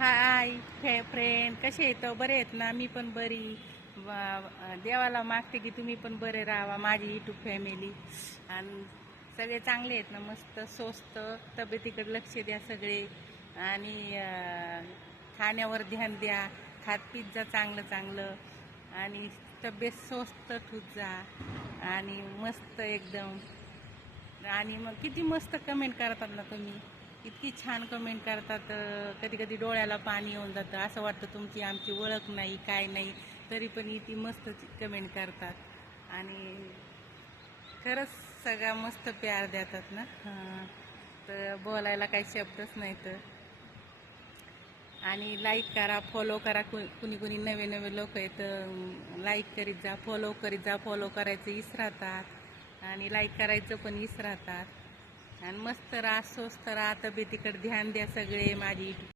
Hi friend, कसे आहेत? बरे आहेत ना? मी पण बरी. देवाला मागते की तुम्ही पण बरे राहावा, माझी यूट्यूब फॅमिली. आणि सगळे चांगले आहेत ना? मस्त स्वस्त. तब्येतीकडे लक्ष द्या सगळे. आणि खाण्यावर ध्यान द्या. खात पीत जा चांगलं चांगलं. आणि तब्येत स्वस्त ठेवत जा. आणि मस्त एकदम. आणि मग किती मस्त कमेंट करतात ना तुम्ही. इतकी छान कमेंट करतात. कधी कधी डोळ्याला पाणी येऊन जातं. असं वाटतं तुमची आमची ओळख नाही, काय नाही, तरी पण इतकी मस्त कमेंट करतात. आणि खरंच सगळा मस्त प्यार देतात ना. तर बोलायला काही शब्दच नाही. तर आणि लाईक करा, फॉलो करा. कुणी कुणी नवे नवे लोक आहेत, लाईक करीत जा, फॉलो करीत जा. फॉलो करायचं विसरतात आणि लाईक करायचं पण विसरतात. आणि मस्त राहा, स्वस्त राहा, तब्येतीकडे ध्यान द्या सगळे माझी